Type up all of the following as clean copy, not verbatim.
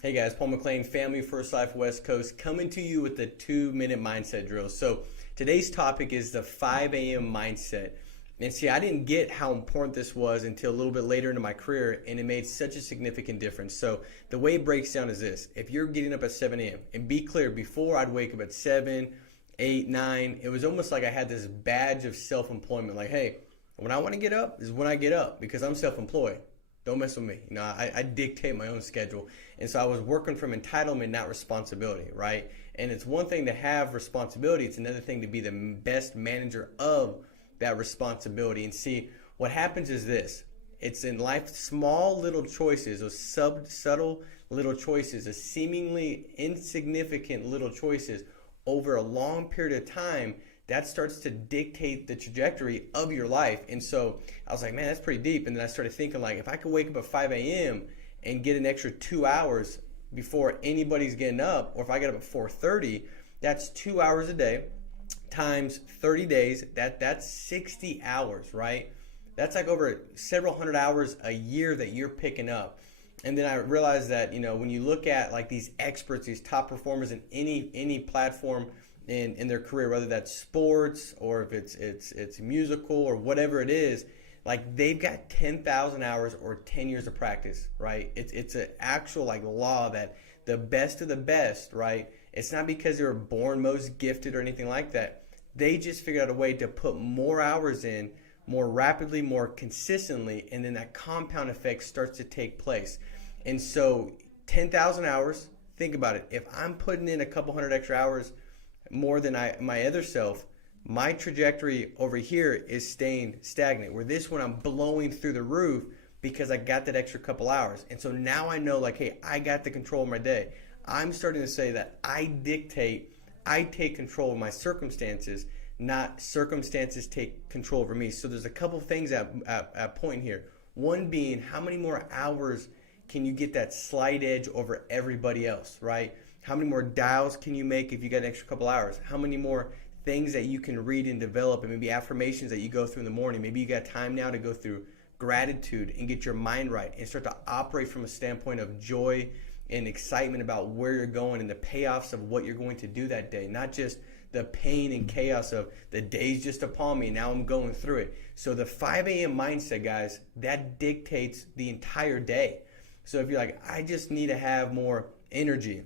Hey guys, Paul McClain, Family First Life West Coast, coming to you with the 2-minute mindset drill. So today's topic is the 5 a.m. mindset. And see, I didn't get how important this was until a little bit later into my career, and it made such a significant difference. So the way it breaks down is this. If you're getting up at 7 a.m., and be clear, before I'd wake up at 7, 8, 9, it was almost like I had this badge of self-employment. Like, hey, when I want to get up is when I get up because I'm self-employed. Don't mess with me. You know, I dictate my own schedule. And so I was working from entitlement, not responsibility, right? And it's one thing to have responsibility. It's another thing to be the best manager of that responsibility. And see, what happens is this. It's in life, small little choices, or subtle little choices, or seemingly insignificant little choices over a long period of time that starts to dictate the trajectory of your life. And so I was like, man, that's pretty deep. And then I started thinking, like, if I could wake up at 5 a.m. and get an extra 2 hours before anybody's getting up, or if I get up at 4:30, that's 2 hours a day times 30 days. That's 60 hours, right? That's like over several hundred hours a year that you're picking up. And then I realized that, you know, when you look at like these experts, these top performers in any platform in their career, whether that's sports or if it's musical or whatever it is, like they've got 10,000 hours or 10 years of practice, right? It's an actual like law that the best of the best, right? It's not because they were born most gifted or anything like that. They just figured out a way to put more hours in more rapidly, more consistently, and then that compound effect starts to take place. And so 10,000 hours, think about it. If I'm putting in a couple hundred extra hours more than my other self, my trajectory over here is staying stagnant. Where this one, I'm blowing through the roof because I got that extra couple hours. And so now I know, like, hey, I got the control of my day. I'm starting to say that I take control of my circumstances, not circumstances take control over me. So there's a couple things at point here. One being, how many more hours can you get that slight edge over everybody else, right? How many more dials can you make if you got an extra couple hours? How many more things that you can read and develop, and maybe affirmations that you go through in the morning? Maybe you got time now to go through gratitude and get your mind right and start to operate from a standpoint of joy and excitement about where you're going and the payoffs of what you're going to do that day, not just the pain and chaos of the day's just upon me, now I'm going through it. So the 5 a.m. mindset, guys, that dictates the entire day. So if you're like, I just need to have more energy,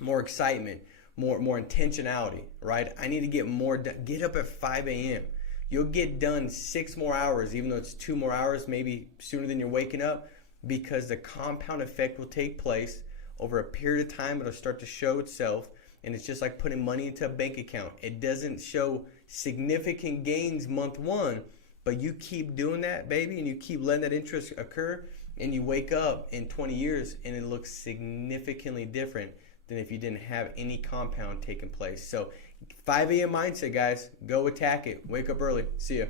more excitement, more intentionality, right? I need to get more done. Get up at 5 a.m. You'll get done 6 more hours, even though it's 2 more hours, maybe sooner than you're waking up, because the compound effect will take place over a period of time. It'll start to show itself, and it's just like putting money into a bank account. It doesn't show significant gains month one, but you keep doing that, baby, and you keep letting that interest occur, and you wake up in 20 years and it looks significantly different than if you didn't have any compound taking place. So 5 a.m. mindset, guys. Go attack it. Wake up early. See ya.